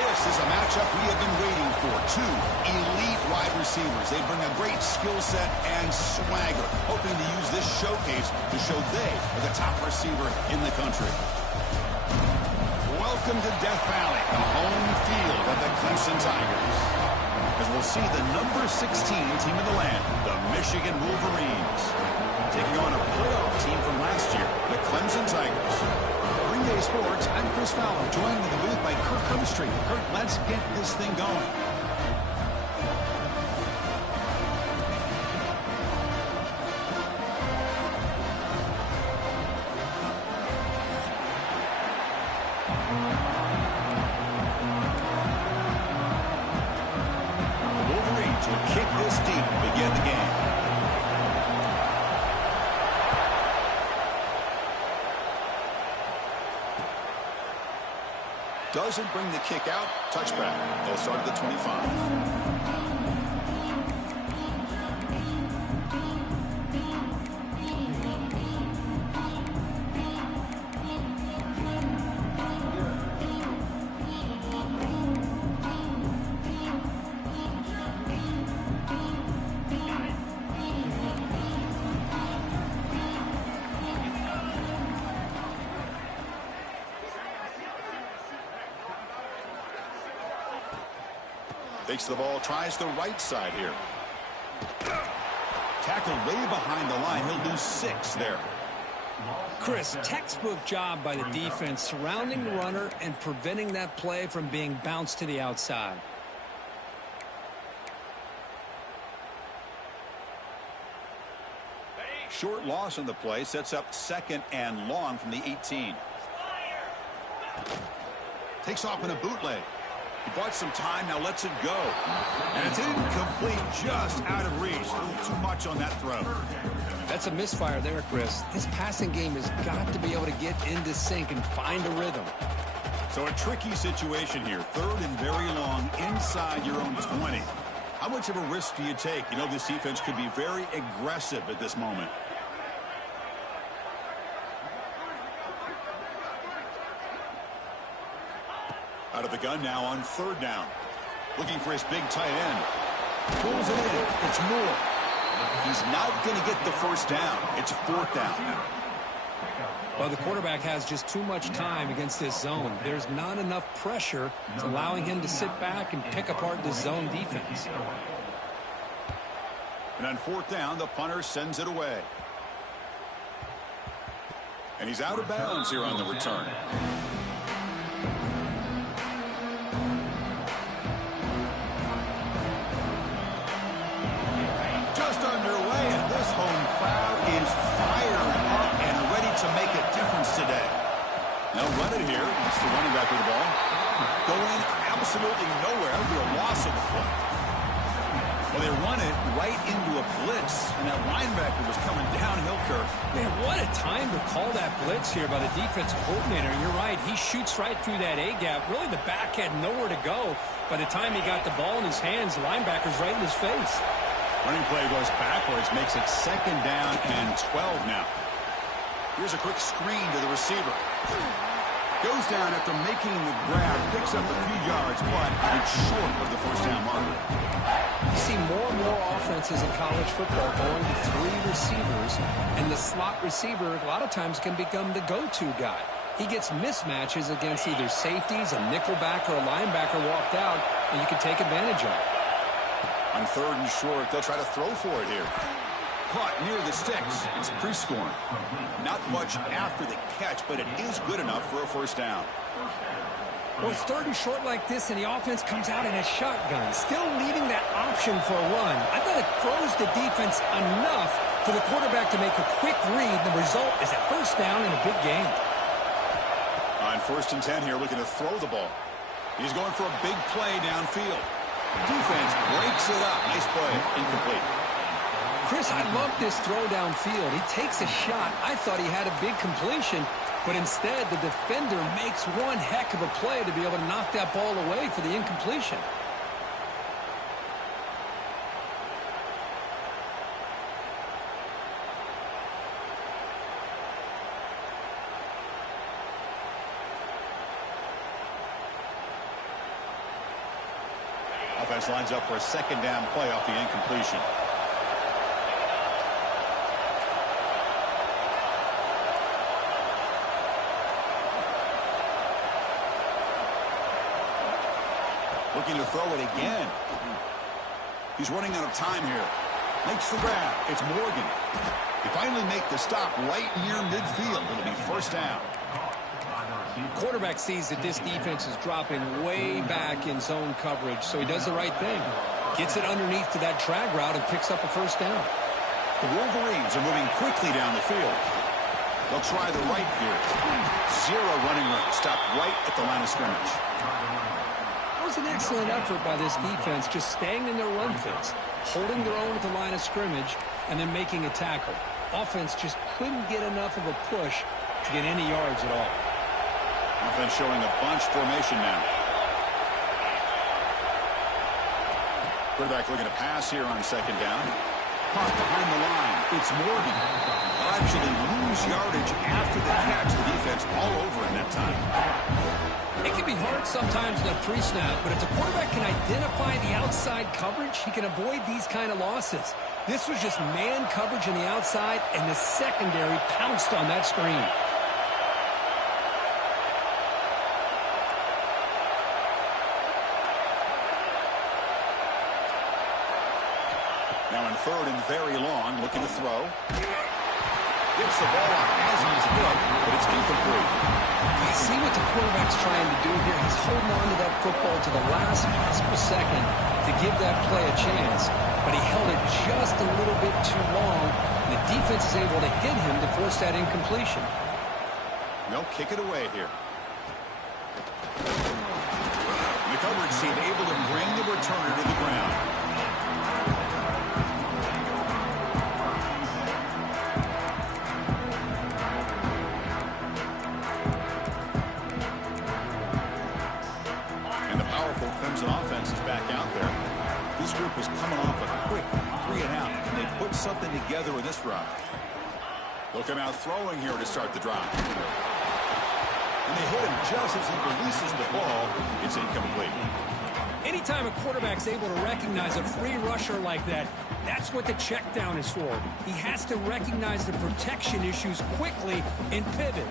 This is a matchup we have been waiting for. Two elite wide receivers. They bring a great skill set and swagger, hoping to use this showcase to show they are the top receiver in the country. Welcome to Death Valley, the home field of the Clemson Tigers. As we'll see the number 16 team in the land, the Michigan Wolverines, taking on a playoff team from last year, the Clemson Tigers. Green Day Sports, I'm Chris Fowler, joined in the booth by Kirk Herbstreit. Kirk, let's get this thing going. The Wolverines will kick this deep to begin the game. Doesn't bring the kick out. Touchback. They'll start at the 25. Takes the ball, tries the right side here. Tackled way behind the line. He'll lose 6 there. Chris, textbook job by the defense surrounding the runner and preventing that play from being bounced to the outside. Short loss on the play, sets up 2nd and long from the 18. Takes off in a bootleg. He bought some time, now lets it go. And it's incomplete, just out of reach. A little too much on that throw. That's a misfire there, Chris. This passing game has got to be able to get into sync and find a rhythm. So a tricky situation here. 3rd and very long inside your own 20. How much of a risk do you take? You know, this defense could be very aggressive at this moment. Out of the gun now on 3rd down. Looking for his big tight end. Pulls it in. It's Moore. He's not going to get the 1st down. It's 4th down. Well, the quarterback has just too much time against this zone. There's not enough pressure. It's allowing him to sit back and pick apart the zone defense. And on 4th down, the punter sends it away. And he's out of bounds here on the return. Underway, and this home crowd is fired up and ready to make a difference today. They'll run it here. It's the running back with the ball. Going absolutely nowhere. It'll be a loss of the foot. Well, they run it right into a blitz, and that linebacker was coming downhill, Kirk. Man, what a time to call that blitz here by the defensive coordinator. You're right. He shoots right through that A-gap. Really, the back had nowhere to go. By the time he got the ball in his hands, the linebacker's right in his face. Running play goes backwards, makes it 2nd down and 12 now. Here's a quick screen to the receiver. Goes down after making the grab, picks up a few yards, but it's short of the 1st down marker. You see more and more offenses in college football going to 3 receivers, and the slot receiver a lot of times can become the go-to guy. He gets mismatches against either safeties, a nickelback, or a linebacker walked out, and you can take advantage of it. On 3rd and short, they'll try to throw for it here. Caught near the sticks. It's pre-scoring. Not much after the catch, but it is good enough for a 1st down. Well, it's 3rd and short like this, and the offense comes out in a shotgun, still leaving that option for a run. I thought it throws the defense enough for the quarterback to make a quick read. The result is a 1st down in a big game. On 1st and 10 here, looking to throw the ball. He's going for a big play downfield. Defense breaks it up. Nice play. Incomplete. Chris, I love this throw downfield. He takes a shot. I thought he had a big completion, but instead the defender makes one heck of a play to be able to knock that ball away for the incompletion. defense lines up for a second down play off the incompletion. Looking to throw it again. He's running out of time here. Makes the grab. It's Morgan. They finally make the stop right near midfield. It'll be first down. Quarterback sees that this defense is dropping way back in zone coverage, so he does the right thing. Gets it underneath to that drag route and picks up a first down. The Wolverines are moving quickly down the field. They'll try the right here. Zero running room. Stop right at the line of scrimmage. That was an excellent effort by this defense, just staying in their run fits, holding their own at the line of scrimmage, and then making a tackle. Offense just couldn't get enough of a push to get any yards at all. Offense showing a bunch formation now. Quarterback looking to pass here on second down. Caught behind the line. It's Morgan. They'll actually lose yardage after the catch. The defense all over in that time. It can be hard sometimes in a pre-snap, but if the quarterback can identify the outside coverage, he can avoid these kind of losses. This was just man coverage on the outside, and the secondary pounced on that screen. Now in third and very long, looking to throw. Gets the ball out as he's hit, but it's incomplete. You see what the quarterback's trying to do here? He's holding on to that football to the last possible second to give that play a chance, but he held it just a little bit too long, and the defense is able to hit him to force that incompletion. They'll kick it away here. The coverage team able to bring the returner to the ground. Offense is back out there. This group was coming off a quick 3-and-out, and they put something together in this run. They'll come out throwing here to start the drive. And they hit him just as he releases the ball. It's incomplete. Anytime a quarterback's able to recognize a free rusher like that, that's what the check down is for. He has to recognize the protection issues quickly and pivot.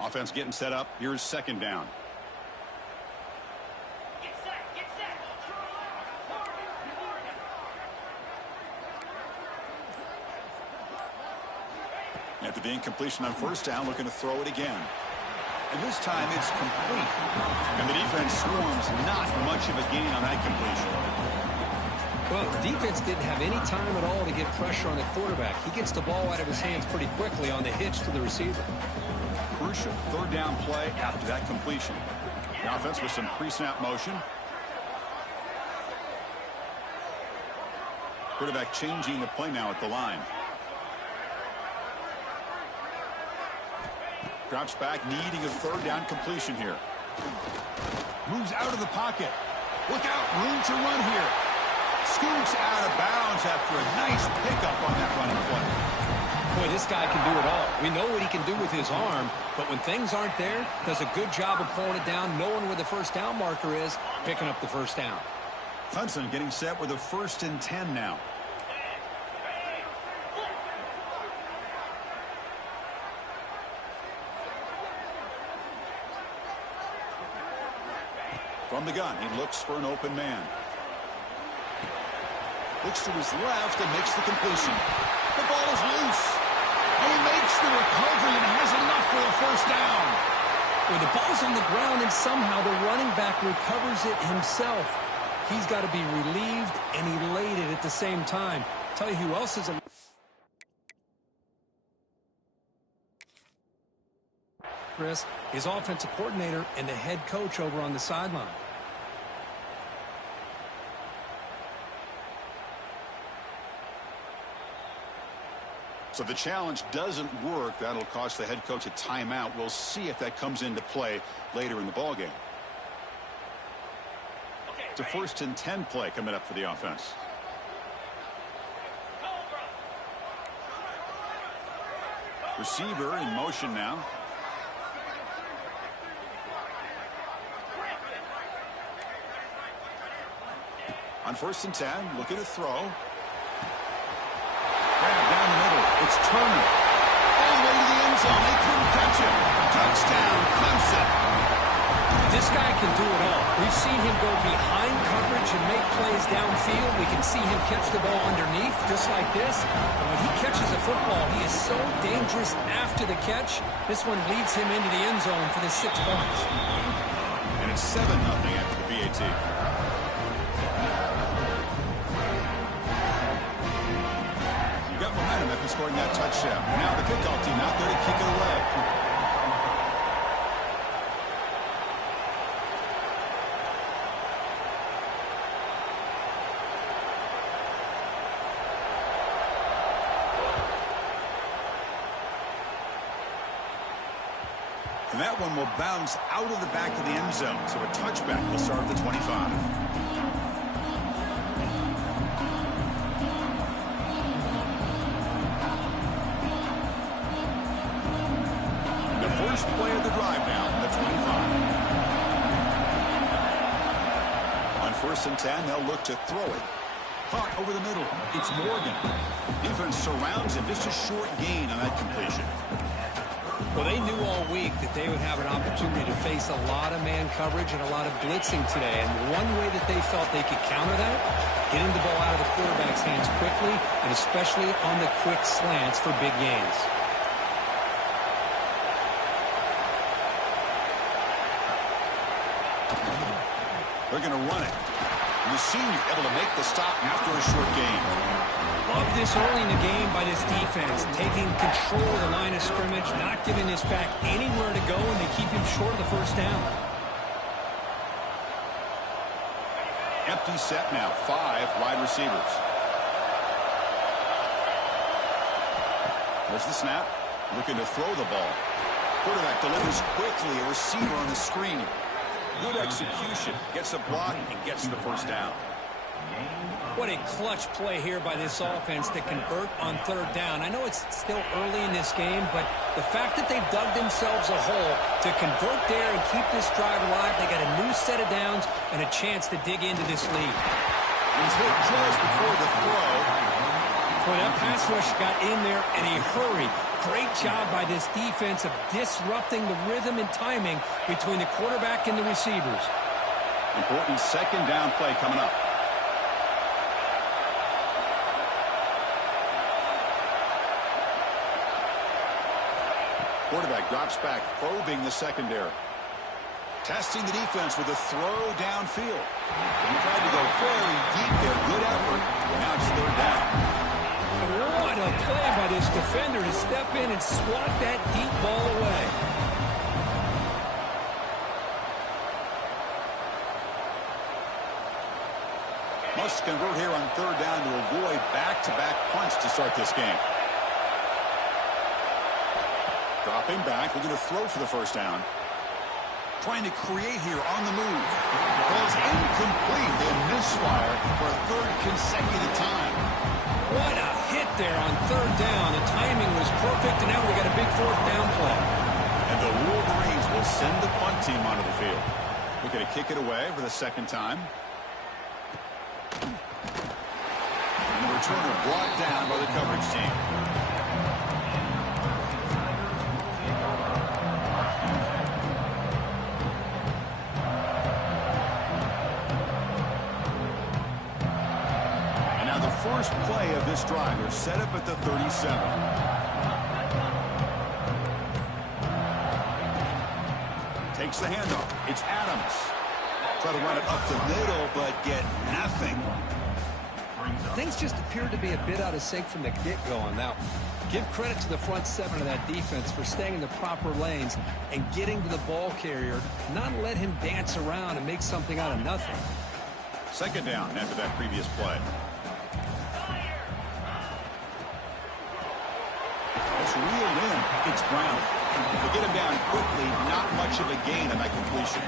Offense getting set up. Here's second down. Get set. After the incompletion on first down, looking to throw it again. And this time it's complete. And the defense swarms not much of a gain on that completion. Well, the defense didn't have any time at all to get pressure on the quarterback. He gets the ball out of his hands pretty quickly on the hitch to the receiver. Crucial third down play after that completion. The offense with some pre-snap motion. Quarterback changing the play now at the line. Drops back, needing a third down completion here. Moves out of the pocket. Look out, room to run here. Scoots out of bounds after a nice pickup on that running play. Boy, this guy can do it all. We know what he can do with his arm, but when things aren't there, does a good job of pulling it down, knowing where the first down marker is, picking up the first down. Clemson getting set with a 1st and 10 now. From the gun, he looks for an open man. Looks to his left and makes the completion. The ball is loose. And he makes the recovery and has enough for a first down. Well, the ball's on the ground, and somehow the running back recovers it himself. He's got to be relieved and elated at the same time. Tell you who else is a... Chris, his offensive coordinator and the head coach over on the sideline. So the challenge doesn't work. That'll cost the head coach a timeout. We'll see if that comes into play later in the ballgame. It's a 1st and 10 play coming up for the offense. Receiver in motion now. On 1st and 10, looking to throw. Down the middle. It's Turner. All the way to the end zone. They couldn't catch him. Touchdown, Clemson. This guy can do it all. We've seen him go behind coverage and make plays downfield. We can see him catch the ball underneath, just like this. And when he catches a football, he is so dangerous after the catch. This one leads him into the end zone for the 6 points. And it's 7-0 after the BAT. Momentum after scoring that touchdown. Now the kickoff team out there to kick it away. And that one will bounce out of the back of the end zone. So a touchback will start at the 25. First play of the drive now, the 25. On 1st and 10, they'll look to throw it. Caught over the middle. It's Morgan. Defense surrounds him. Just a short gain on that completion. Well, they knew all week that they would have an opportunity to face a lot of man coverage and a lot of blitzing today. And one way that they felt they could counter that, getting the ball out of the quarterback's hands quickly, and especially on the quick slants for big gains. They're going to run it. And the senior able to make the stop after a short gain. Love this early in the game by this defense, taking control of the line of scrimmage, not giving this back anywhere to go, and they keep him short of the 1st down. Empty set now. 5 wide receivers. There's the snap. Looking to throw the ball. Quarterback delivers quickly. A receiver on the screen. Good execution. Gets a block and gets the 1st down. What a clutch play here by this offense to convert on 3rd down. I know it's still early in this game, but the fact that they've dug themselves a hole to convert there and keep this drive alive, they got a new set of downs and a chance to dig into this lead. He's hit just before the throw. Boy, that pass rush got in there in a hurry. Great job by this defense of disrupting the rhythm and timing between the quarterback and the receivers. Important 2nd down play coming up. Quarterback drops back, probing the secondary. Testing the defense with a throw downfield. He tried to go very deep there. Good effort. Now it's 3rd down. What a play by this defender to step in and swat that deep ball away. Must convert here on 3rd down to avoid back-to-back punts to start this game. Dropping back, looking to throw for the 1st down. Trying to create here on the move. Ball's incomplete. They misfire for a 3rd consecutive time. What a hit there on 3rd down. The timing was perfect, and now we got a big 4th down play. And the Wolverines will send the punt team onto the field. Looking to kick it away for the 2nd time. And the returner brought down by the coverage team. First play of this drive. They're set up at the 37. Takes the handoff. It's Adams. Try to run it up the middle, but get nothing. Things just appeared to be a bit out of sync from the get-go on that one. Give credit to the front 7 of that defense for staying in the proper lanes and getting to the ball carrier, not let him dance around and make something out of nothing. 2nd down after that previous play. It's reeled in. It's Brown. They get him down quickly. Not much of a gain on that completion.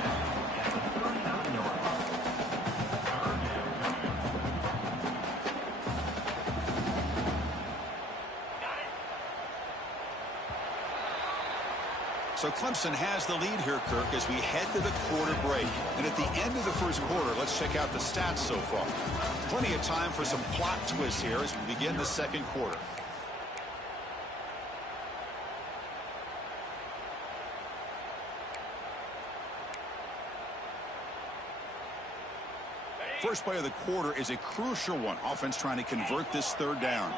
So Clemson has the lead here, Kirk, as we head to the quarter break. And at the end of the first quarter, let's check out the stats so far. Plenty of time for some plot twists here as we begin the second quarter. First play of the quarter is a crucial one. Offense trying to convert this third down.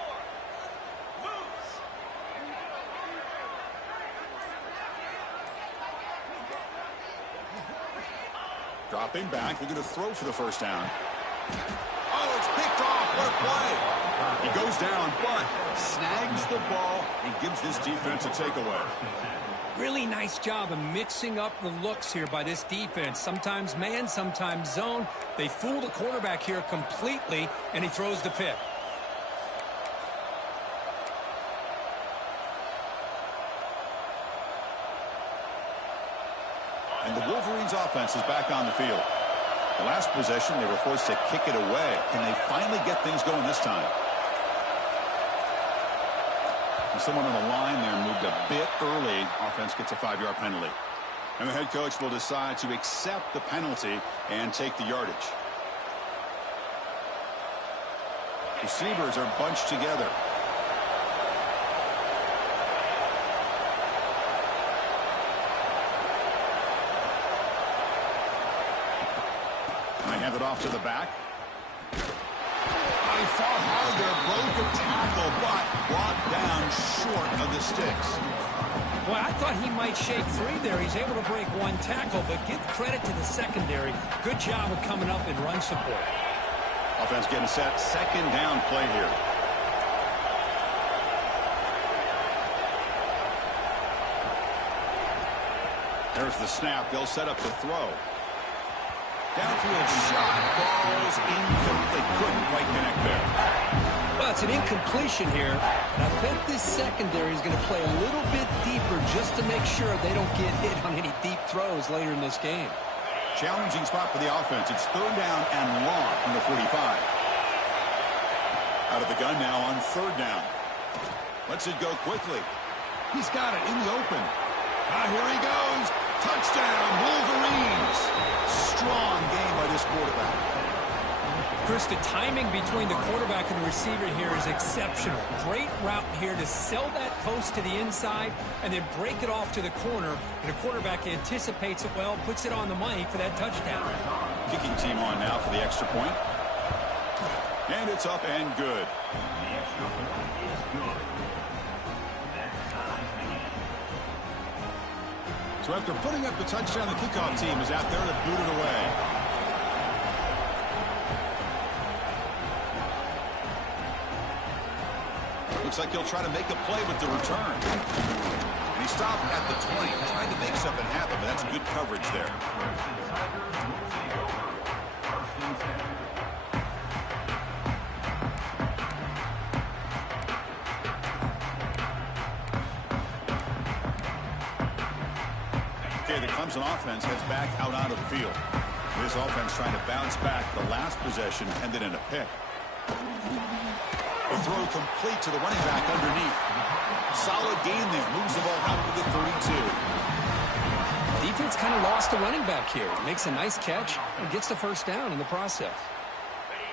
Dropping back, looking to throw for the first down. Oh, it's picked off. What a play. He goes down, but snags the ball and gives this defense a takeaway. Really nice job of mixing up the looks here by this defense. Sometimes man, sometimes zone. They fool the quarterback here completely, and he throws the pick. And the Wolverines offense is back on the field. The last possession, they were forced to kick it away. Can they finally get things going this time? And someone on the line there moved a bit early. Offense gets a 5-yard penalty. And the head coach will decide to accept the penalty and take the yardage. Receivers are bunched together. Hand it off to the back. He fought hard there, broke a tackle, but brought down short of the sticks. Well, I thought he might shake free there. He's able to break one tackle, but give credit to the secondary. Good job of coming up in run support. Offense getting set. Second down play here. There's the snap. They'll set up the throw. Downfield shot falls incomplete. Couldn't quite connect there. Well, it's an incompletion here. And I bet this secondary is going to play a little bit deeper just to make sure they don't get hit on any deep throws later in this game. Challenging spot for the offense. It's third down and long from the 45. Out of the gun now on third down. Lets it go quickly. He's got it in the open. Here he goes. Touchdown, Wolverines. Strong game by this quarterback. Chris, the timing between the quarterback and the receiver here is exceptional. Great route here to sell that post to the inside and then break it off to the corner. And the quarterback anticipates it well, puts it on the money for that touchdown. Kicking team on now for the extra point. And it's up and good. So after putting up the touchdown, the kickoff team is out there to boot it away. Looks like he'll try to make a play with the return. And he stopped at the 20, trying to make something happen, but that's good coverage there. Okay, the Clemson offense heads back out onto the field. This offense trying to bounce back. The last possession ended in a pick. The throw complete to the running back underneath. Solid gain there. Moves the ball out to the 32. Defense kind of lost the running back here. Makes a nice catch and gets the first down in the process.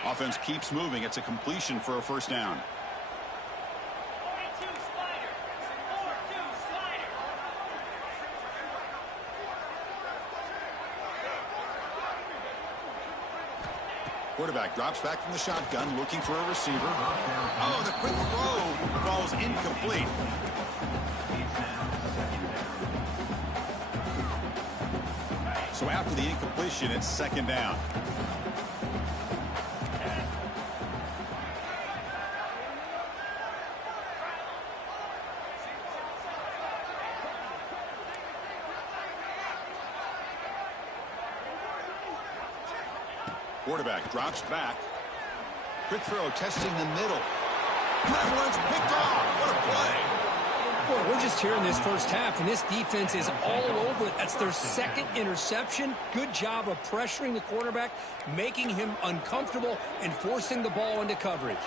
Offense keeps moving. It's a completion for a first down. Quarterback drops back from the shotgun, looking for a receiver. Oh, the quick throw falls incomplete. So after the incompletion, it's second down. Quarterback drops back. Quick throw testing the middle. Traveler's picked off. What a play. Boy, we're just here in this first half, and this defense is all over it. That's their second interception. Good job of pressuring the quarterback, making him uncomfortable, and forcing the ball into coverage.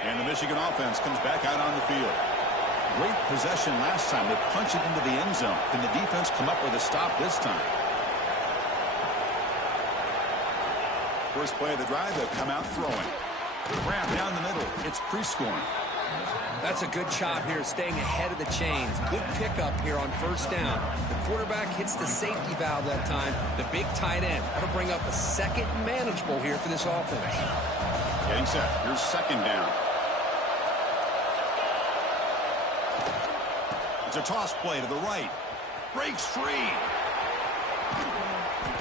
And the Michigan offense comes back out on the field. Great possession last time. They punch it into the end zone. Can the defense come up with a stop this time? First play of the drive, they'll come out throwing. Wrap down the middle. It's pre-scoring. That's a good job here, staying ahead of the chains. Good pickup here on first down. The quarterback hits the safety valve that time. The big tight end. That'll bring up a second manageable here for this offense. Getting set. Here's second down. It's a toss play to the right. Breaks free.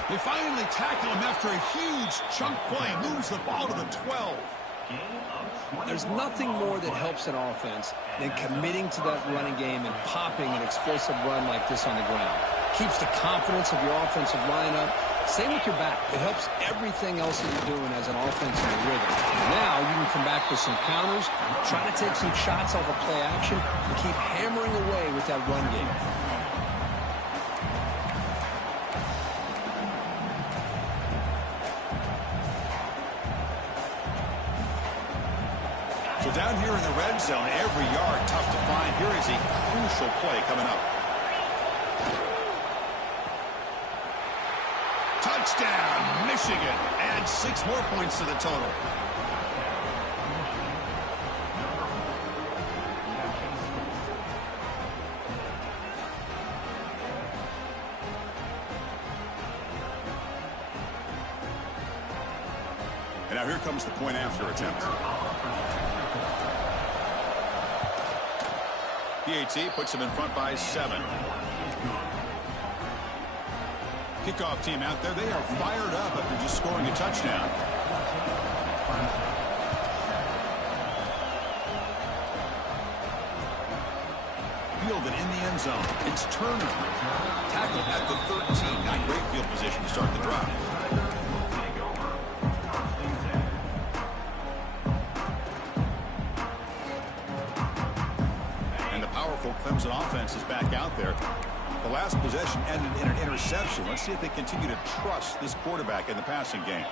They finally tackle him after a huge chunk play. Moves the ball to the 12. There's nothing more that helps an offense than committing to that running game and popping an explosive run like this on the ground. Keeps the confidence of your offensive lineup. Same with your back. It helps everything else that you're doing as an offense in the rhythm. Now you can come back with some counters, try to take some shots off of play action, and keep hammering away with that run game. So down here in the red zone, every yard tough to find. Here is a crucial play coming up. Touchdown, Michigan. Adds 6 more points to the total. And now here comes the point after attempt. PAT puts them in front by 7. Kickoff team out there. They are fired up after just scoring a touchdown. Fielded in the end zone. It's Turner. Tackled at the 13. Not great field position to start the drive. Clemson offense is back out there. The last possession ended in an interception. Let's see if they continue to trust this quarterback in the passing game.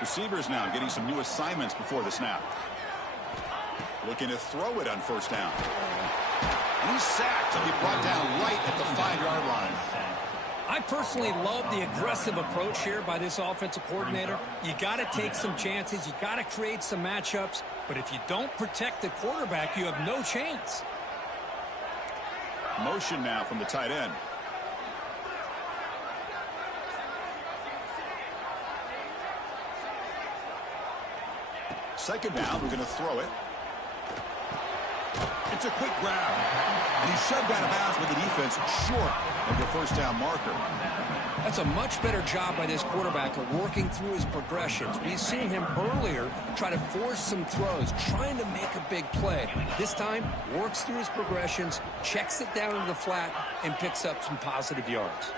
Receivers now getting some new assignments before the snap. Looking to throw it on first down. And he's sacked. He'll be brought down right at the 5-yard line. I personally love the aggressive approach here by this offensive coordinator. You got to take some chances. You got to create some matchups. But if you don't protect the quarterback, you have no chance. Motion now from the tight end. Second down, we're going to throw it. It's a quick grab. And he's shoved out of bounds with the defense short of the first down marker. That's a much better job by this quarterback of working through his progressions. We've seen him earlier try to force some throws, trying to make a big play. This time, works through his progressions, checks it down to the flat, and picks up some positive yards.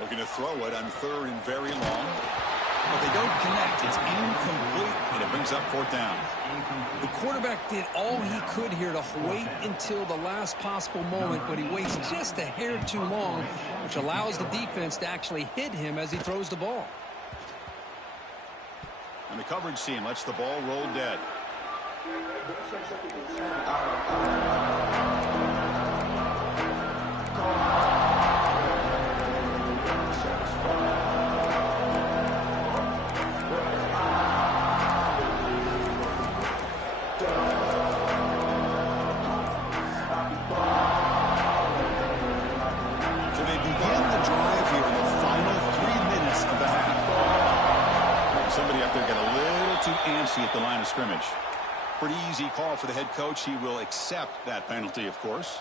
Looking to throw it on 3rd and very long. But they don't connect. It's incomplete, and it brings up 4th down. The quarterback did all he could here to wait until the last possible moment, but he waits just a hair too long, which allows the defense to actually hit him as he throws the ball. And the coverage team lets the ball roll dead. At the line of scrimmage. Pretty easy call for the head coach. He will accept that penalty, of course.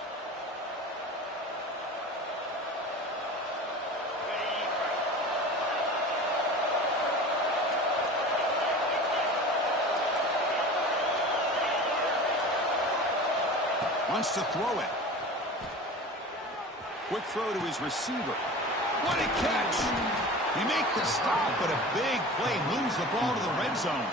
Wants to throw it. Quick throw to his receiver. What a catch! He makes the stop, but a big play moves the ball to the red zone.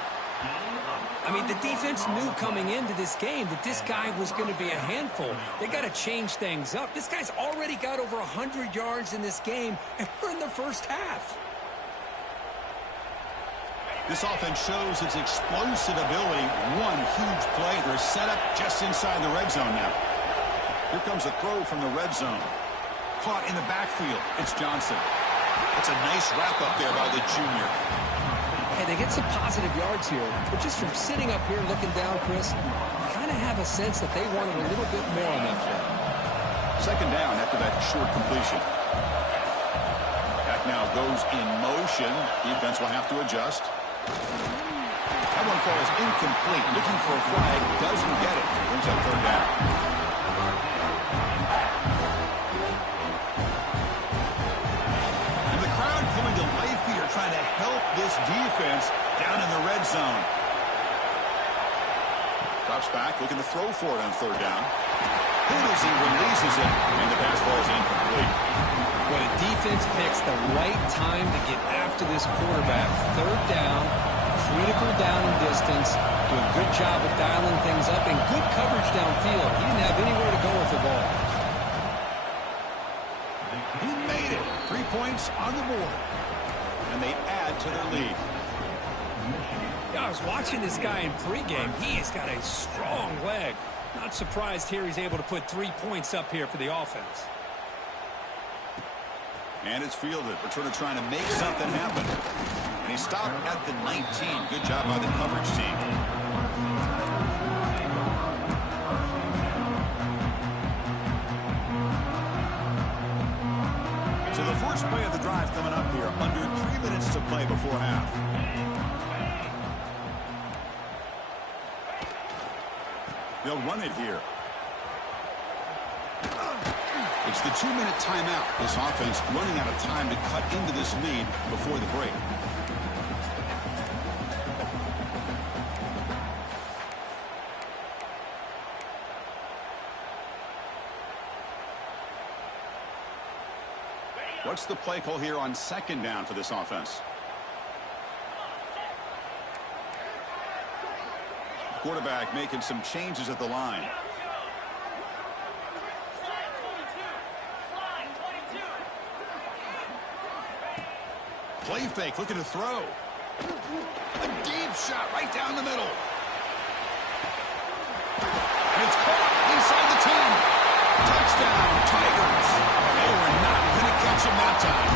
I mean, the defense knew coming into this game that this guy was going to be a handful. They got to change things up. This guy's already got over 100 yards in this game, and we're in the first half. This offense shows its explosive ability. One huge play. They're set up just inside the red zone now. Here comes a throw from the red zone. Caught in the backfield. It's Johnson. It's a nice wrap-up there by the junior. Hey, they get some positive yards here, but just from sitting up here looking down, Chris, you kind of have a sense that they wanted a little bit more on that play. Second down after that short completion. Back now goes in motion. Defense will have to adjust. That one falls incomplete. Looking for a flag. Doesn't get it. Brings up third down. And the crowd coming to life here, trying to help this defense down in the red zone. Drops back, looking to throw for it on third down. Good as he releases it, and the pass ball is incomplete. When a defense picks the right time to get after this quarterback, third down, critical down and distance, do a good job of dialing things up, and good coverage downfield. He didn't have anywhere to go with the ball. He made it. 3 points on the board. And they add to their lead. Yeah, I was watching this guy in pregame. He has got a strong leg. Not surprised here he's able to put 3 points up here for the offense. And it's fielded. Returner trying to make something happen. And he stopped at the 19. Good job by the coverage team. So the first play of the drive coming up here. Under 3 minutes to play before half. They'll run it here. It's the 2-minute timeout. This offense running out of time to cut into this lead before the break. What's the play call here on second down for this offense? Quarterback making some changes at the line. Play fake, looking to throw. A deep shot right down the middle. And it's caught inside the 10. Touchdown, Tigers. They were not going to catch him that time.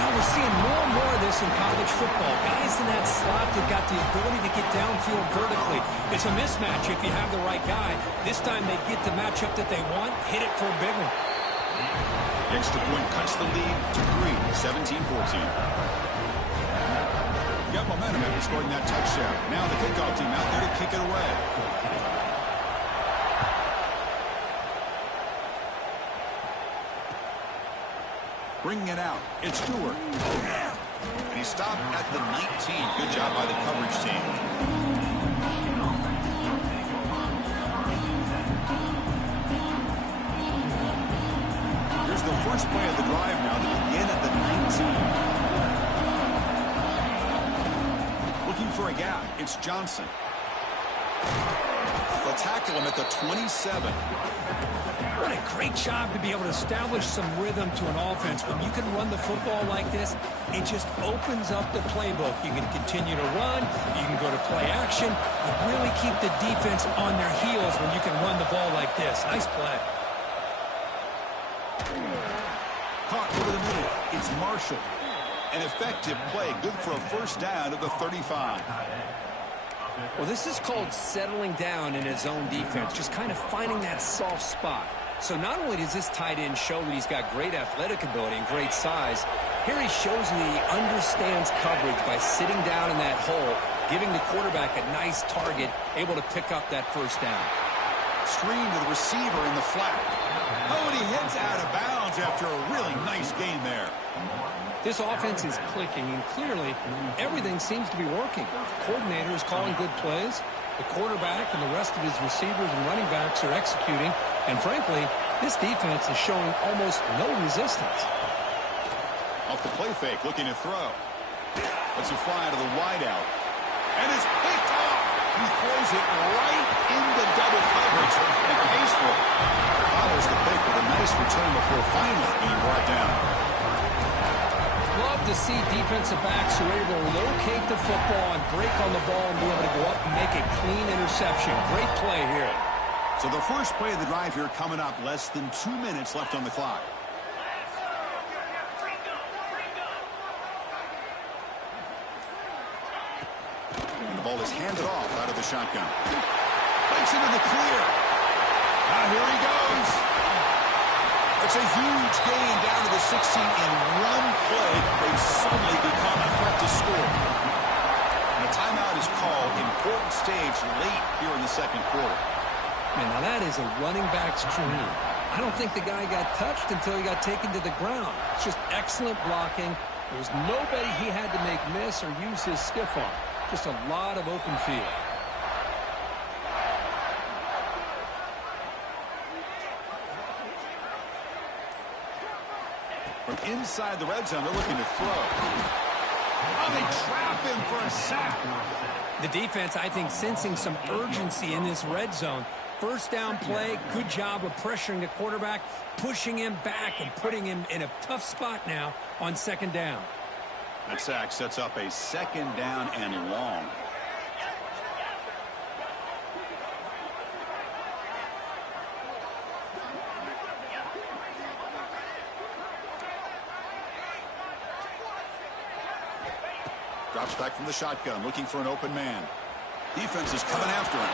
Now we're seeing more and more of this in college football. Guys in that slot that got the ability to get downfield vertically. It's a mismatch if you have the right guy. This time they get the matchup that they want, hit it for a big one. Extra point cuts the lead to 3, 17-14. Got momentum after scoring that touchdown. Now the kickoff team out there to kick it away. Bringing it out, it's Stewart. And he stopped at the 19. Good job by the coverage team. The first play of the drive now to begin at the 19. Looking for a gap. It's Johnson. They'll tackle him at the 27. What a great job to be able to establish some rhythm to an offense. When you can run the football like this, it just opens up the playbook. You can continue to run. You can go to play action. You really keep the defense on their heels when you can run the ball like this. Nice play. Caught over the middle. It's Marshall. An effective play. Good for a first down at the 35. Well, this is called settling down in his own defense, just kind of finding that soft spot. So not only does this tight end show that he's got great athletic ability and great size, here he shows that he understands coverage by sitting down in that hole, giving the quarterback a nice target, able to pick up that first down. Screen to the receiver in the flat. Oh, and he heads out of bounds after a really nice game there. This offense is clicking, and clearly everything seems to be working. Coordinator is calling good plays. The quarterback and the rest of his receivers and running backs are executing. And frankly, This defense is showing almost no resistance. Off the play fake, looking to throw. Lets it fly to the wideout. And it's picked off. He throws it right into double coverage and pays for it. Follows the pick with a nice return before finally being brought down. Love to see defensive backs who are able to locate the football and break on the ball and be able to go up and make a clean interception. Great play here. So the first play of the drive here coming up, less than 2 minutes left on the clock. The ball is handed off out of the shotgun. Breaks into the clear. Here he goes. It's a huge gain down to the 16 in one play. They've suddenly become a threat to score. And a timeout is called. Important stage late here in the second quarter. Man, now that is a running back's dream. I don't think the guy got touched until he got taken to the ground. It's just excellent blocking. There was nobody he had to make miss or use his stiff arm. Just a lot of open field. From inside the red zone, they're looking to throw. Oh, they trap him for a sack. The defense, I think, sensing some urgency in this red zone. First down play, good job of pressuring the quarterback, pushing him back and putting him in a tough spot now on second down. That sack sets up a second down and long. Drops back from the shotgun, looking for an open man. Defense is coming after him.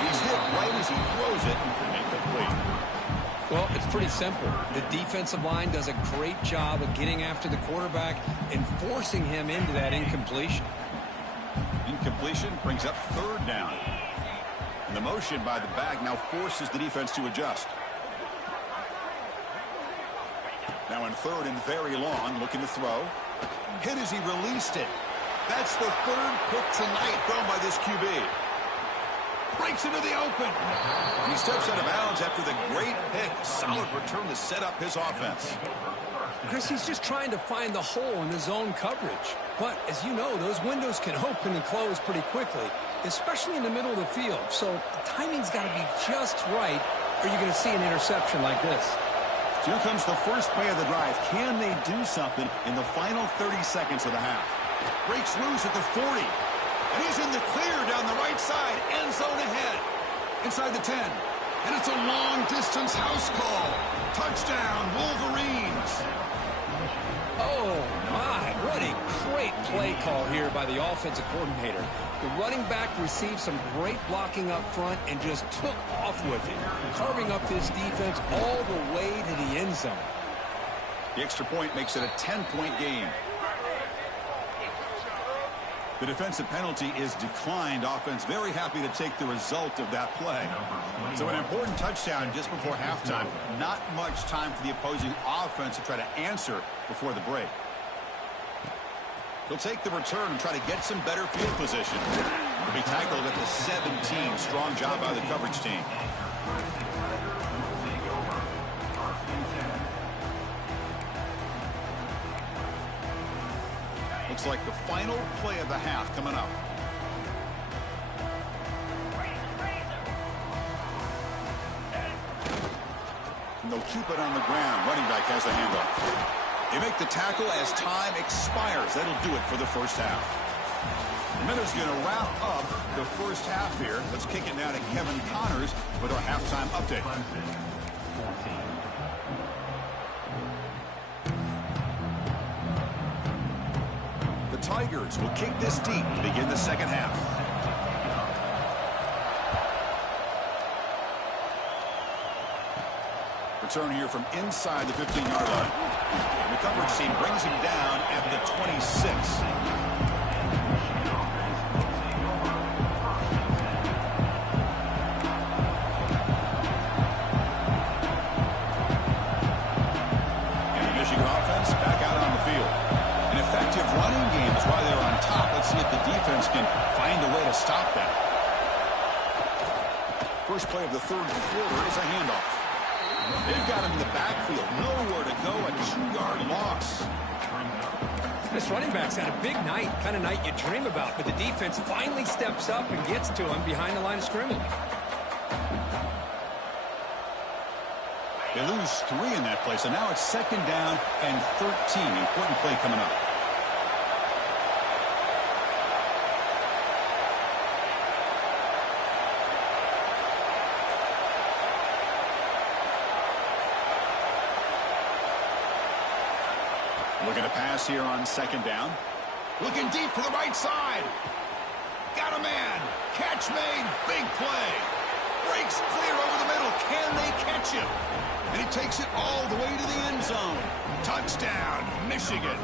He's hit right as he throws it and incomplete. Well, it's pretty simple. The defensive line does a great job of getting after the quarterback and forcing him into that incompletion. Incompletion brings up third down. And the motion by the back now forces the defense to adjust. Now in third and very long, looking to throw. Hit as he released it. That's the third pick tonight thrown by this QB. Breaks into the open. And he steps out of bounds after the great pick. Solid return to set up his offense. Chris, he's just trying to find the hole in the zone coverage. But, as you know, those windows can open and close pretty quickly, especially in the middle of the field. So the timing's got to be just right, or you're going to see an interception like this. So here comes the first play of the drive. Can they do something in the final 30 seconds of the half? Breaks loose at the 40. And he's in the clear down the right side. End zone ahead. Inside the 10. And it's a long-distance house call. Touchdown, Wolverines. Oh, my. What a great play call here by the offensive coordinator. The running back received some great blocking up front and just took off with it, carving up this defense all the way to the end zone. The extra point makes it a 10-point game. The defensive penalty is declined. Offense very happy to take the result of that play. So an important touchdown just before halftime. Not much time for the opposing offense to try to answer before the break. He'll take the return and try to get some better field position. He'll be tackled at the 17. Strong job by the coverage team. Looks like the final play of the half coming up. And they'll keep it on the ground. Running back has the handoff. They make the tackle as time expires. That'll do it for the first half. The Minutes going to wrap up the first half here. Let's kick it now to Kevin Connors with our halftime update. The Tigers will kick this deep to begin the second half. Return here from inside the 15-yard line. The coverage team brings him down at the 26. And the Michigan offense back out on the field. An effective running game is why they're on top. Let's see if the defense can find a way to stop that. First play of the third quarter is a handoff. They've got him in the backfield. Nowhere to go. A 2-yard loss. This running back's had a big night, kind of night you dream about, but the defense finally steps up and gets to him behind the line of scrimmage. They lose 3 in that play, so now it's 2nd down and 13. Important play coming up. Looking to pass here on 2nd down. Looking deep to the right side. Got a man. Catch made. Big play. Breaks clear over the middle. Can they catch him? And he takes it all the way to the end zone. Touchdown, Michigan.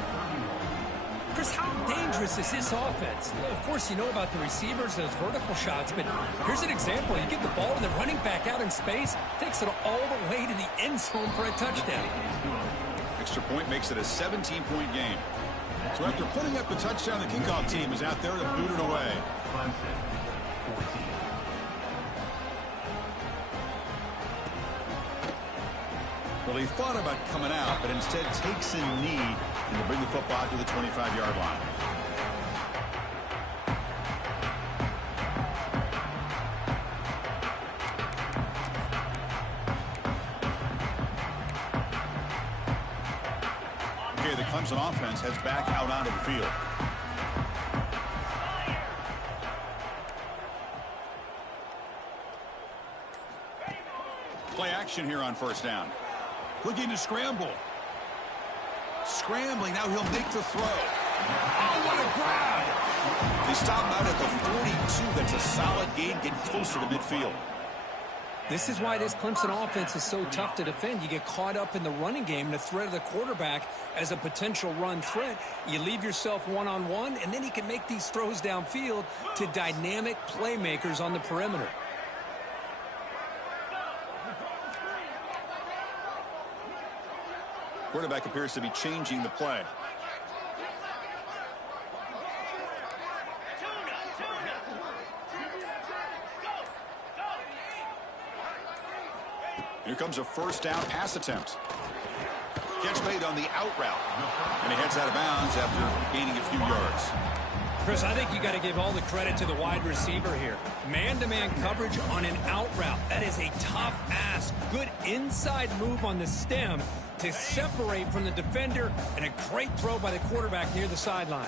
Chris, how dangerous is this offense? Of course, you know about the receivers, those vertical shots, but here's an example. You get the ball and the running back out in space, takes it all the way to the end zone for a touchdown. Extra point makes it a 17-point game. So after putting up the touchdown, the kickoff team is out there to boot it away. Well, he thought about coming out, but instead takes a knee and to bring the football to the 25-yard line. Okay, the Clemson offense heads back out onto the field. Play action here on 1st down. Looking to scramble. Scrambling. Now he'll make the throw. Oh, what a grab. They stop out at the 42. That's a solid gain. Getting closer to midfield. This is why this Clemson offense is so tough to defend. You get caught up in the running game, the threat of the quarterback as a potential run threat. You leave yourself one-on-one, and then he can make these throws downfield to dynamic playmakers on the perimeter. Quarterback appears to be changing the play. Here comes a 1st down pass attempt. Catch made on the out route. And he heads out of bounds after gaining a few yards. Chris, I think you got to give all the credit to the wide receiver here. Man-to-man coverage on an out route. That is a tough ask. Good inside move on the stem to separate from the defender, and a great throw by the quarterback near the sideline.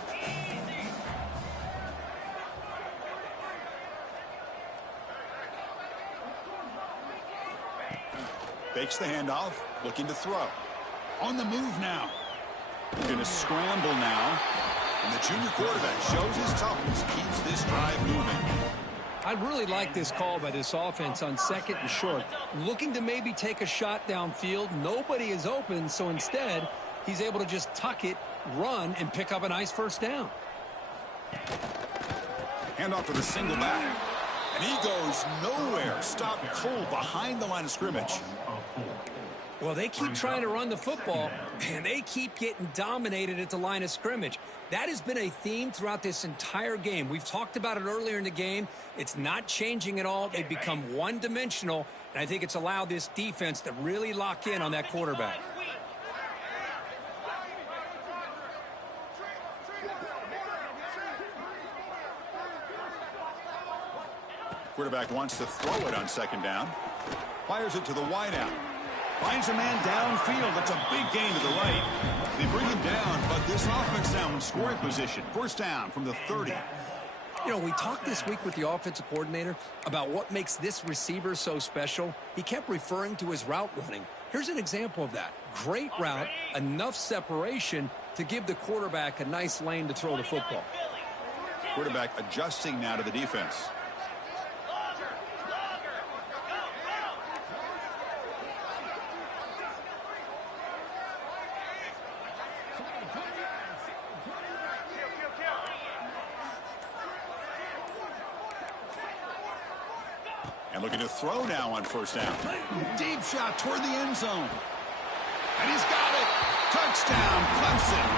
Fakes the handoff, looking to throw. On the move now. Going to scramble now. And the junior quarterback shows his toughness, keeps this drive moving. I really like this call by this offense on 2nd and short. Looking to maybe take a shot downfield. Nobody is open, so instead, he's able to just tuck it, run, and pick up a nice 1st down. Handoff for the single back. And he goes nowhere. Stopped cold behind the line of scrimmage. Well, they keep trying to run the football, and they keep getting dominated at the line of scrimmage. That has been a theme throughout this entire game. We've talked about it earlier in the game. It's not changing at all. They've become one-dimensional, and I think it's allowed this defense to really lock in on that quarterback. Quarterback wants to throw it on 2nd down. Fires it to the wideout. Finds a man downfield. That's a big gain to the right. They bring him down, but this offense now in scoring position. 1st down from the 30. You know, we talked this week with the offensive coordinator about what makes this receiver so special. He kept referring to his route running. Here's an example of that. Great route, enough separation to give the quarterback a nice lane to throw the football. Quarterback adjusting now to the defense. And looking to throw now on 1st down. Deep shot toward the end zone. And he's got it. Touchdown, Clemson.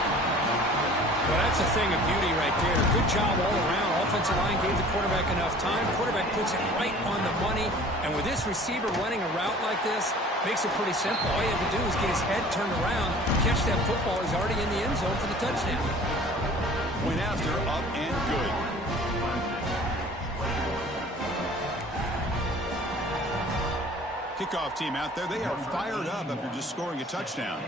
Well, that's a thing of beauty right there. Good job all around. Offensive line gave the quarterback enough time. Quarterback puts it right on the money. And with this receiver running a route like this, Makes it pretty simple. All you have to do is get his head turned around, catch that football. He's already in the end zone for the touchdown. Point after, up and good. Kickoff team out there. They are fired up after just scoring a touchdown.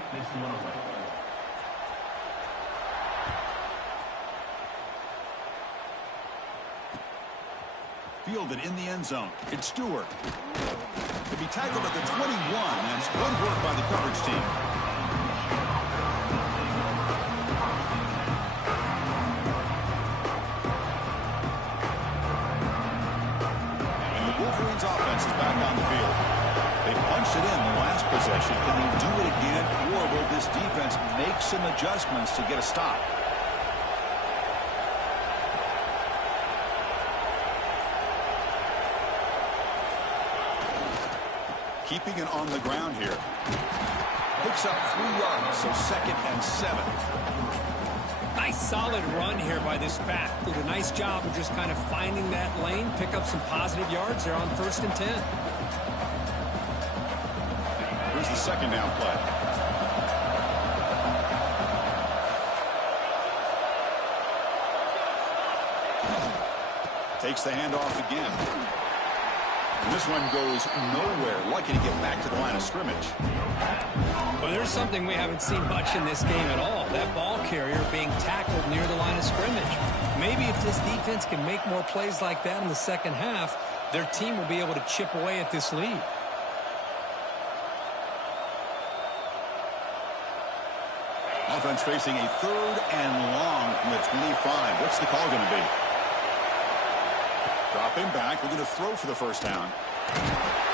Fielded in the end zone. It's Stewart. To be tackled at the 21. That's good work by the coverage team. And the Wolverines offense is back on the field. They punched it in the last possession. Can they do it again, or will this defense make some adjustments to get a stop? Keeping it on the ground here. Picks up 3 yards, so 2nd and 7. Nice solid run here by this back. Did a nice job of just kind of finding that lane, pick up some positive yards there on 1st and 10. Here's the 2nd down play. Takes the handoff again. And this one goes nowhere. Lucky to get back to the line of scrimmage. Well, there's something we haven't seen much in this game at all. That ball carrier being tackled near the line of scrimmage. Maybe if this defense can make more plays like that in the second half, their team will be able to chip away at this lead. Offense facing a 3rd and long from the 25. What's the call going to be? Dropping back, looking to throw for the first down.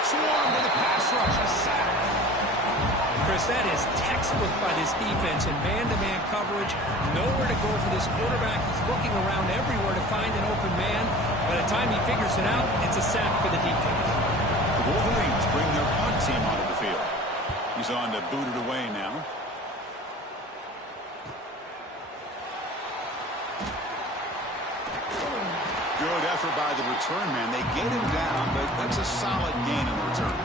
Swarm with a pass rush, a sack. Chris, that is textbook by this defense in man-to-man coverage. Nowhere to go for this quarterback. He's looking around everywhere to find an open man. By the time he figures it out, it's a sack for the defense. The Wolverines bring their punt team onto the field. He's on to boot it away now. Good effort by the return man. They get him down, but that's a solid gain in the return.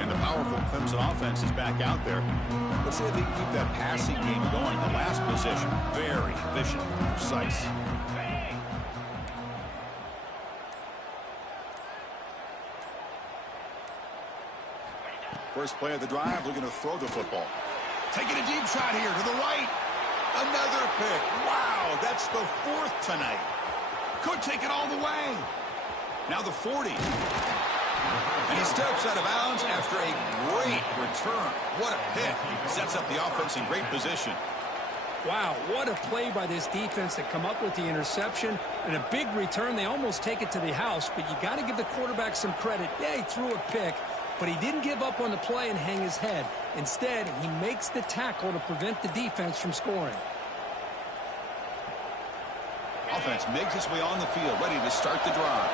And the powerful Clemson offense is back out there. Let's see if they can keep that passing game going. The last possession, very efficient, precise. First play of the drive, looking to throw the football. Taking a deep shot here to the right. Another pick. Wow, that's the 4th tonight. Could take it all the way. Now the 40. And he steps out of bounds after a great return. What a pick. Sets up the offense in great position. Wow, what a play by this defense to come up with the interception. And a big return. They almost take it to the house, but you got to give the quarterback some credit. Yeah, he threw a pick, but he didn't give up on the play and hang his head. Instead, he makes the tackle to prevent the defense from scoring. Offense makes its way on the field, ready to start the drive.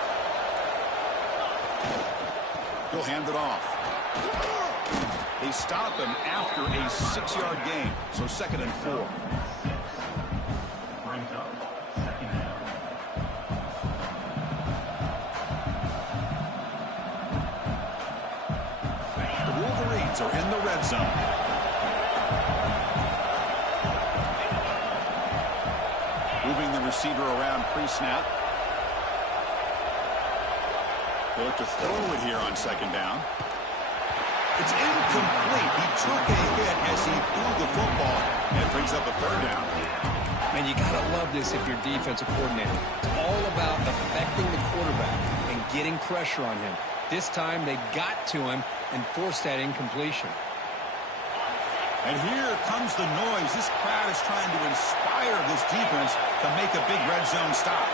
He'll hand it off. They stop him after a 6-yard gain, so 2nd and 4. Are in the red zone. Moving the receiver around pre-snap. They look to throw it here on 2nd down. It's incomplete. He took a hit as he threw the football, and it brings up a 3rd down. Man, you got to love this if you're defensive coordinator. It's all about affecting the quarterback and getting pressure on him. This time they got to him and forced that incompletion. And here comes the noise. This crowd is trying to inspire this defense to make a big red zone stop.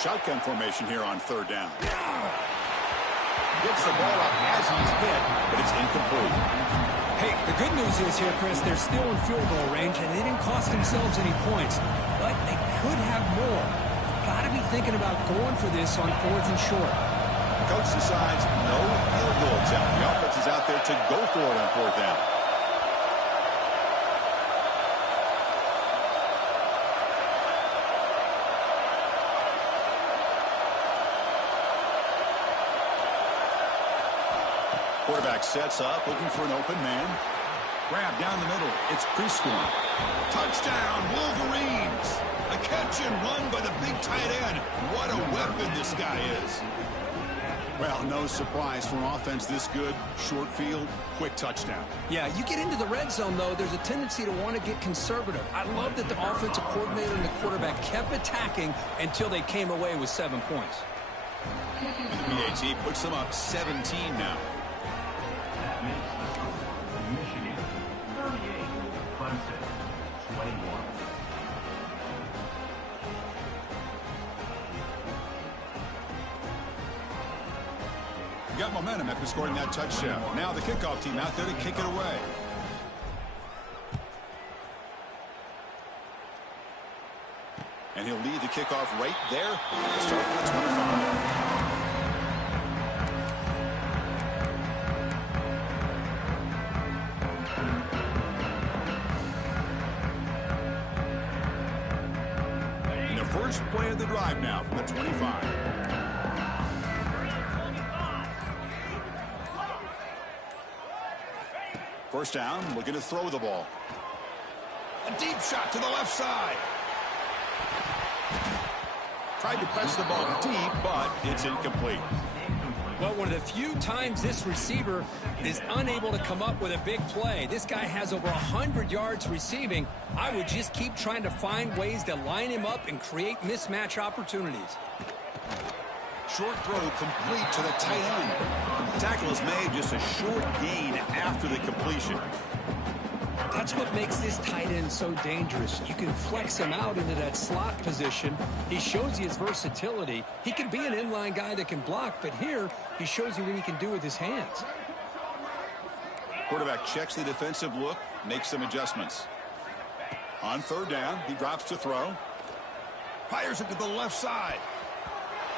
Shotgun formation here on 3rd down. Gets the ball up as he's hit, but it's incomplete. Hey, the good news is here, Chris, they're still in field goal range, and they didn't cost themselves any points. But they could have more. Got to be thinking about going for this on 4th and short. Coach decides no field goal attempt. The offense is out there to go for it on 4th down. Quarterback sets up, looking for an open man. Grab down the middle. It's Prescorn. Touchdown, Wolverines! A catch and run by the big tight end. What a weapon this guy is. Well, no surprise for an offense this good. Short field, quick touchdown. Yeah, you get into the red zone, though, there's a tendency to want to get conservative. I love that the offensive coordinator and the quarterback kept attacking until they came away with 7 points. And the PAT puts them up 17 now. Michigan, 38, Clemson, 21. Got momentum after scoring that touchdown. Now the kickoff team out there to kick it away. And he'll lead the kickoff right there. Start with the 25. First play of the drive now from the 25. First down, looking to throw the ball. A deep shot to the left side. Tried to press the ball deep, but it's incomplete. Well, one of the few times this receiver is unable to come up with a big play. This guy has over 100 yards receiving. I would just keep trying to find ways to line him up and create mismatch opportunities. Short throw complete to the tight end. The tackle is made, just a short gain after the completion. That's what makes this tight end so dangerous. You can flex him out into that slot position. He shows you his versatility. He can be an inline guy that can block, but here he shows you what he can do with his hands. Quarterback checks the defensive look, makes some adjustments. On third down, he drops to throw. Fires it to the left side.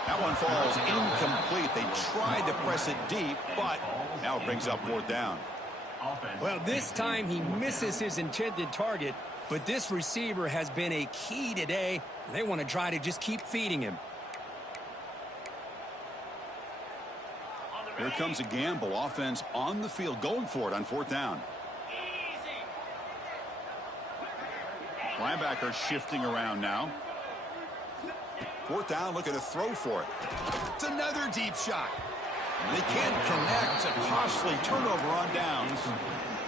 That one falls incomplete. They tried to press it deep, but now it brings up fourth down. Well, this time he misses his intended target, but this receiver has been a key today. They want to try to just keep feeding him. Here comes a gamble. Offense on the field, going for it on fourth down. Linebacker shifting around now. Fourth down, looking to throw for it. It's another deep shot. They can't connect. It's a costly turnover on downs.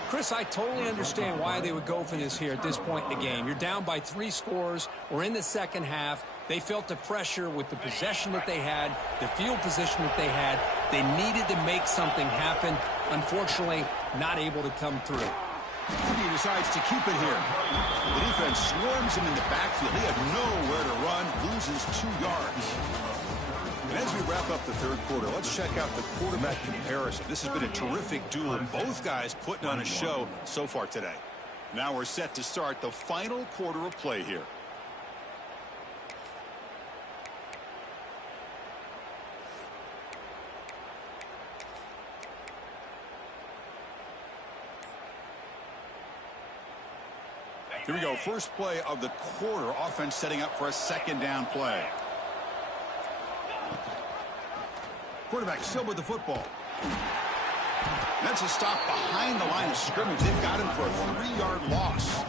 Chris, I totally understand why they would go for this here at this point in the game. You're down by 3 scores. We're in the second half. They felt the pressure with the possession that they had, the field position that they had. They needed to make something happen. Unfortunately, not able to come through. He decides to keep it here. The defense swarms him in the backfield. He had nowhere to run, loses 2 yards. And as we wrap up the third quarter, let's check out the quarterback comparison. This has been a terrific duel. Both guys putting on a show so far today. Now we're set to start the final quarter of play here. Here we go. First play of the quarter. Offense setting up for a second down play. Quarterback still with the football. That's a stop behind the line of scrimmage. They've got him for a 3-yard loss.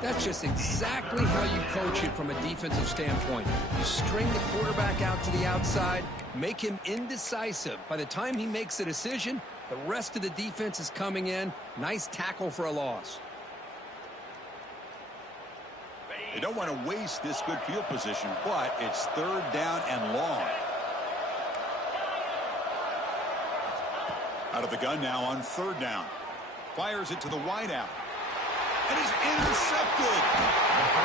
That's just exactly how you coach it from a defensive standpoint. You string the quarterback out to the outside, make him indecisive. By the time he makes a decision, the rest of the defense is coming in. Nice tackle for a loss. They don't want to waste this good field position, but it's third down and long. Out of the gun now on third down. Fires it to the wideout. And he's intercepted.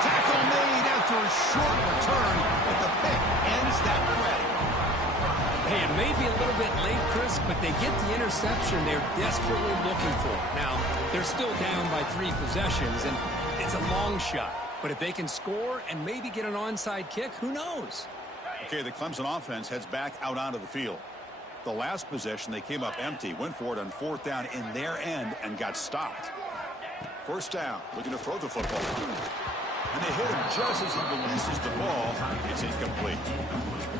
Tackle made after a short return, but the pick ends that play. Hey, it may be a little bit late, Chris, but they get the interception they're desperately looking for. Now, they're still down by 3 possessions, and it's a long shot. But if they can score and maybe get an onside kick, who knows? Okay, the Clemson offense heads back out onto the field. The last possession, they came up empty, went for it on 4th down in their end, and got stopped. 1st down, looking to throw the football. And they hit him just as he releases the ball. It's incomplete.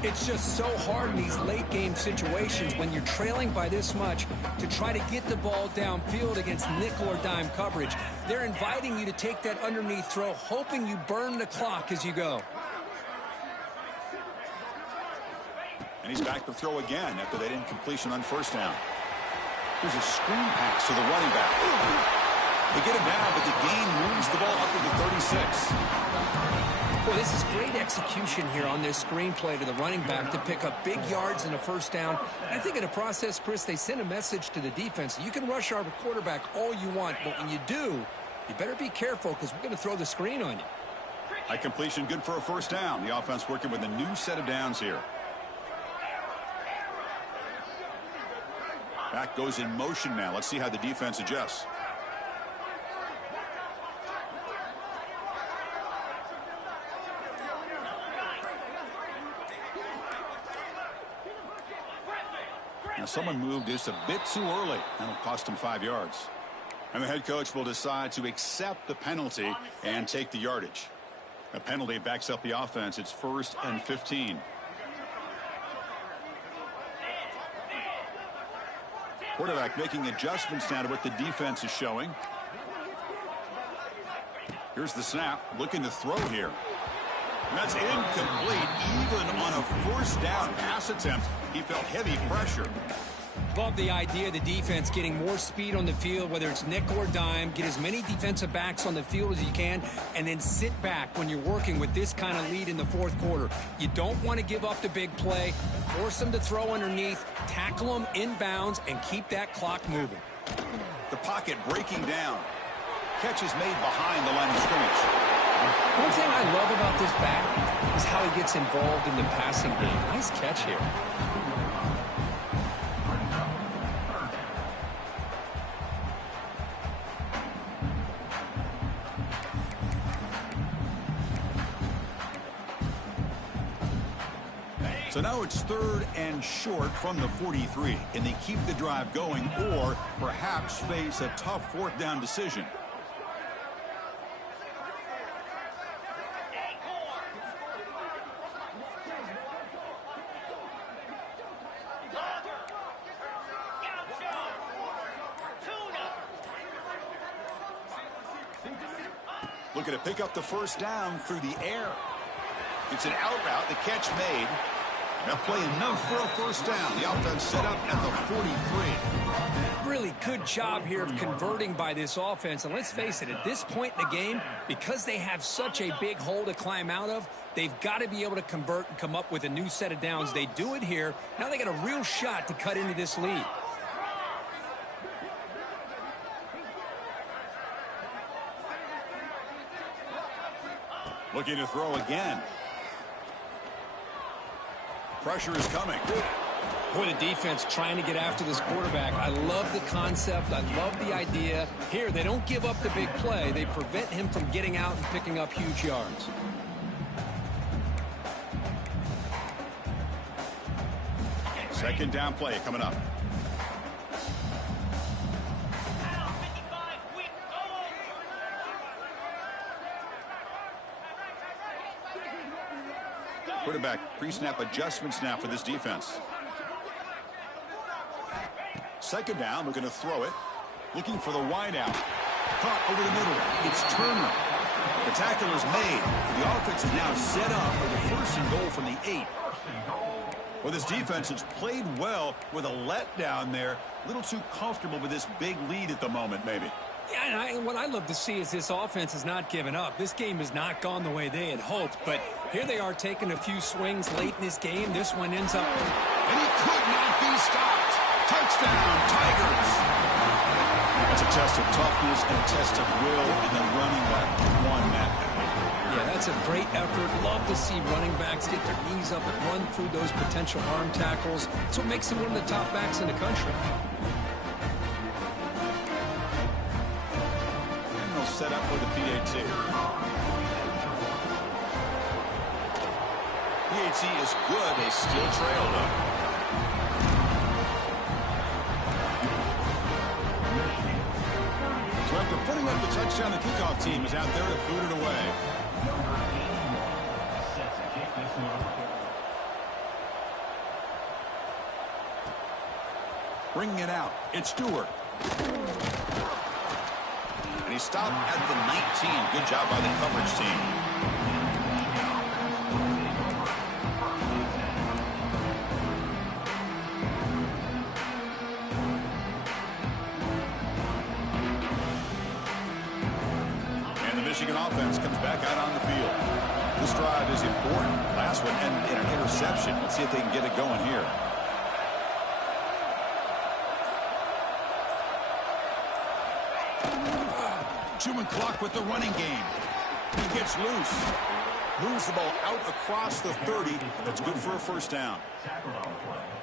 It's just so hard in these late-game situations when you're trailing by this much to try to get the ball downfield against nickel or dime coverage. They're inviting you to take that underneath throw, hoping you burn the clock as you go. And he's back to throw again after that incompletion on 1st down. There's a screen pass to the running back. They get him down, but the gain moves the ball up to the 36. Well, this is great execution here on this screenplay to the running back to pick up big yards in a 1st down. I think in the process, Chris, they send a message to the defense. You can rush our quarterback all you want, but when you do, you better be careful because we're going to throw the screen on you. High completion, good for a 1st down. The offense working with a new set of downs here. Back goes in motion now. Let's see how the defense adjusts. Now someone moved just a bit too early. That'll cost him 5 yards. And the head coach will decide to accept the penalty and take the yardage. A penalty backs up the offense. It's 1st and 15. Quarterback making adjustments now to what the defense is showing. Here's the snap. Looking to throw here. And that's incomplete. Even on a 1st down pass attempt, he felt heavy pressure. Love the idea of the defense getting more speed on the field, whether it's nickel or dime. Get as many defensive backs on the field as you can, and then sit back when you're working with this kind of lead in the 4th quarter. You don't want to give up the big play. Force them to throw underneath, tackle them inbounds, and keep that clock moving. The pocket breaking down. Catch is made behind the line of scrimmage. One thing I love about this back is how he gets involved in the passing game. Nice catch here. So now it's 3rd and short from the 43. Can they keep the drive going or perhaps face a tough 4th down decision? Looking to pick up the 1st down through the air. It's an out route. The catch made. Now play enough for a 1st down. The offense set up at the 43. Really good job here of converting by this offense. And let's face it, at this point in the game, because they have such a big hole to climb out of, they've got to be able to convert and come up with a new set of downs. They do it here. Now they got a real shot to cut into this lead. Looking to throw again. Pressure is coming. Boy, the defense trying to get after this quarterback. I love the concept. I love the idea. Here, they don't give up the big play. They prevent him from getting out and picking up huge yards. Second down play coming up. Quarterback pre-snap adjustments now for this defense. Second down, looking to throw it. Looking for the wide out. Caught over the middle. It's Turner. The tackle is made. The offense is now set up for the 1st and goal from the 8. Well, this defense has played well with a letdown there. A little too comfortable with this big lead at the moment, maybe. Yeah, and what I love to see is this offense has not given up. This game has not gone the way they had hoped, but here they are taking a few swings late in this game. This one ends up... And he could not be stopped. Touchdown, Tigers. That's a test of toughness and a test of will, and then running back won that. Yeah, That's a great effort. Love to see running backs get their knees up and run through those potential arm tackles. That's what makes him one of the top backs in the country. And they'll set up for the PAT. PAT is good. They still trail, though. So after putting up the touchdown, the kickoff team is out there to boot it away. Bringing it out, it's Stewart. And he stopped at the 19. Good job by the coverage team. Michigan offense comes back out on the field. This drive is important. Last one ended in an interception. Let's see if they can get it going here. Chewing clock with the running game. He gets loose. Moves the ball out across the 30. That's good for a first down.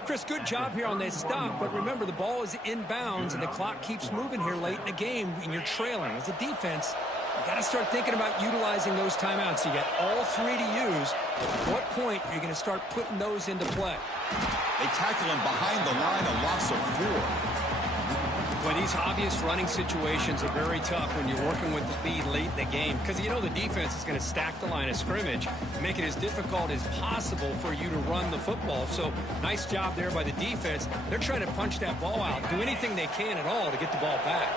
Chris, good job here on that stop, but remember the ball is inbounds and the clock keeps moving here late in the game and you're trailing. As a defense, you got to start thinking about utilizing those timeouts. You got all three to use. At what point are you going to start putting those into play? They tackle him behind the line, a loss of 4. Boy, these obvious running situations are very tough when you're working with the lead late in the game because you know the defense is going to stack the line of scrimmage, make it as difficult as possible for you to run the football. So nice job there by the defense. They're trying to punch that ball out, do anything they can at all to get the ball back.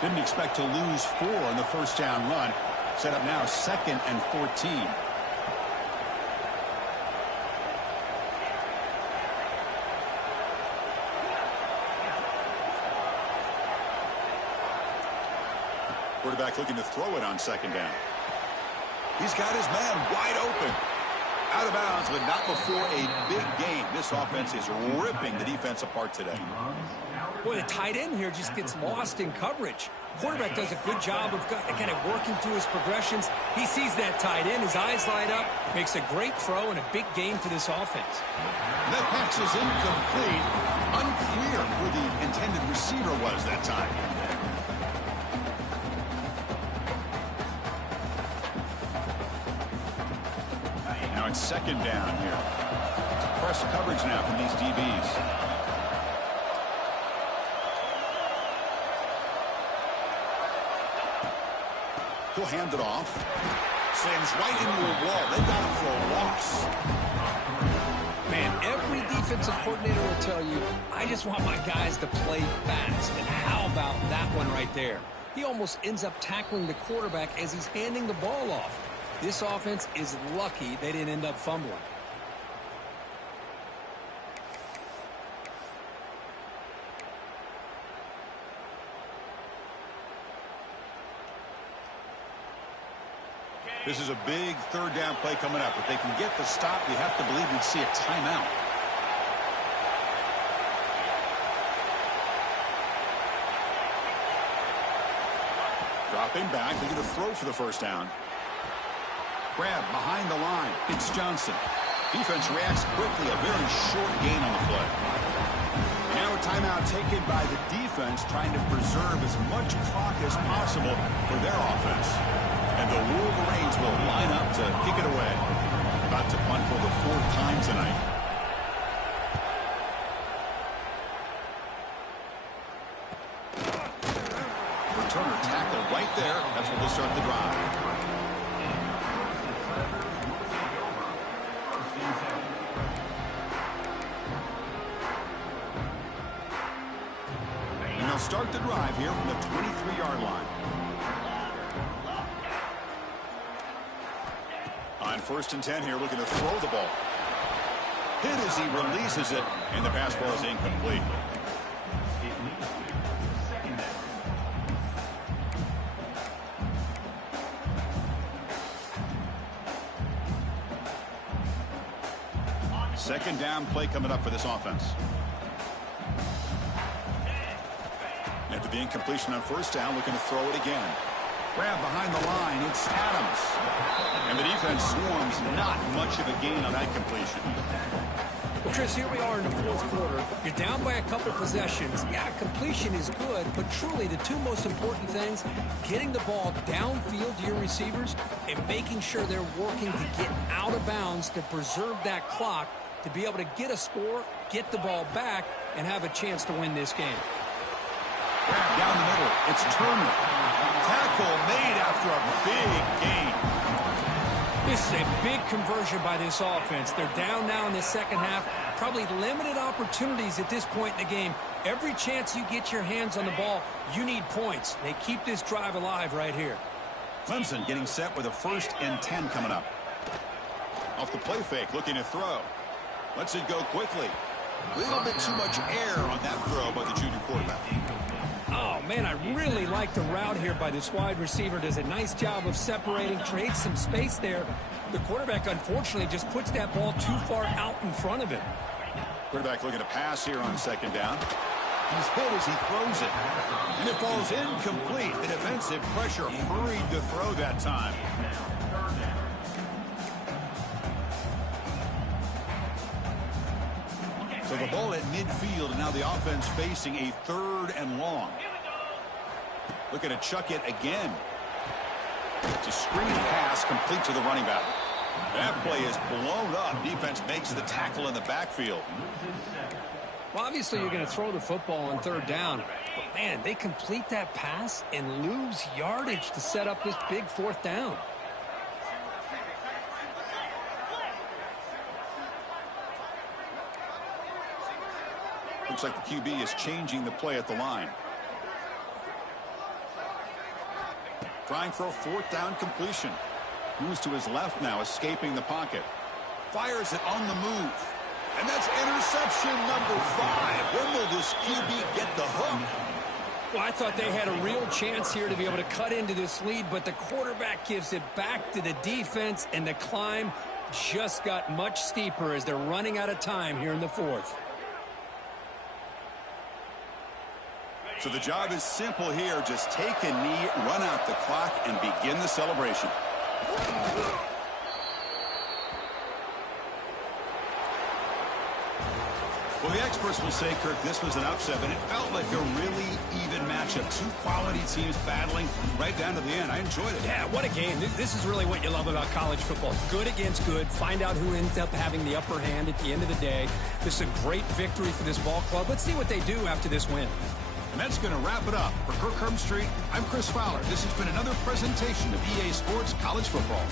Didn't expect to lose 4 on the first down run. Set up now 2nd and 14. Quarterback looking to throw it on 2nd down. He's got his man wide open. Out of bounds, but not before a big game. This offense is ripping the defense apart today. Boy, the tight end here just gets lost in coverage. Quarterback does a good job of kind of working through his progressions. He sees that tight end, his eyes light up, makes a great throw and a big gain for this offense. That pass is incomplete. Unclear who the intended receiver was that time. Now it's 2nd down here. Press coverage now from these DBs. He'll hand it off. Slams right into a wall. They got him for a loss. Man, every defensive coordinator will tell you, I just want my guys to play fast. And how about that one right there? He almost ends up tackling the quarterback as he's handing the ball off. This offense is lucky they didn't end up fumbling. This is a big 3rd down play coming up. If they can get the stop, you have to believe you'd see a timeout. Dropping back, looking to throw for the first down. Grab behind the line. It's Johnson. Defense reacts quickly. A very short gain on the play. Now a timeout taken by the defense, trying to preserve as much clock as possible for their offense. And the Wolverines will line up to kick it away. About to punt for the 4th time tonight. Returner tackle right there. That's where we'll start the drive. And they'll start the drive here from the 23-yard line. On 1st and 10 here, looking to throw the ball. Hit as he releases it, and the pass ball is incomplete. Second down play coming up for this offense. After the incompletion on 1st down, looking to throw it again. Grab behind the line. It's Adams. And the defense swarms. Not much of a gain on that completion. Well, Chris, here we are in the fourth quarter. You're down by a couple possessions. Yeah, completion is good, but truly the two most important things, getting the ball downfield to your receivers and making sure they're working to get out of bounds to preserve that clock to be able to get a score, get the ball back, and have a chance to win this game. Down the middle, it's Turner. Tackle made after a big gain. This is a big conversion by this offense. They're down now in the second half. Probably limited opportunities at this point in the game. Every chance you get your hands on the ball, you need points. They keep this drive alive right here. Clemson getting set with a 1st and 10 coming up. Off the play fake, looking to throw. Lets it go quickly. A little bit too much air on that throw by the junior quarterback. Oh, man, I really like the route here by this wide receiver. Does a nice job of separating, creates some space there. The quarterback, unfortunately, just puts that ball too far out in front of him. Quarterback looking to pass here on 2nd down. He's hit as he throws it. And it falls incomplete. The defensive pressure hurried to throw that time. So the ball at midfield, and now the offense facing a 3rd and long. Looking to chuck it again. It's a screen pass complete to the running back. That play is blown up. Defense makes the tackle in the backfield. Well, obviously you're going to throw the football on 3rd down. But, man, they complete that pass and lose yardage to set up this big 4th down. Looks like the QB is changing the play at the line. Trying for a 4th down completion. Moves to his left now, escaping the pocket. Fires it on the move. And that's interception number 5. When will this QB get the hook? Well, I thought they had a real chance here to be able to cut into this lead, but the quarterback gives it back to the defense, and the climb just got much steeper as they're running out of time here in the 4th. So the job is simple here. Just take a knee, run out the clock, and begin the celebration. Well, the experts will say, Kirk, this was an upset, but it felt like a really even matchup. Two quality teams battling right down to the end. I enjoyed it. Yeah, what a game. This is really what you love about college football. Good against good. Find out who ends up having the upper hand at the end of the day. This is a great victory for this ball club. Let's see what they do after this win. And that's going to wrap it up. For Kirk Herbstreit, I'm Chris Fowler. This has been another presentation of EA Sports College Football.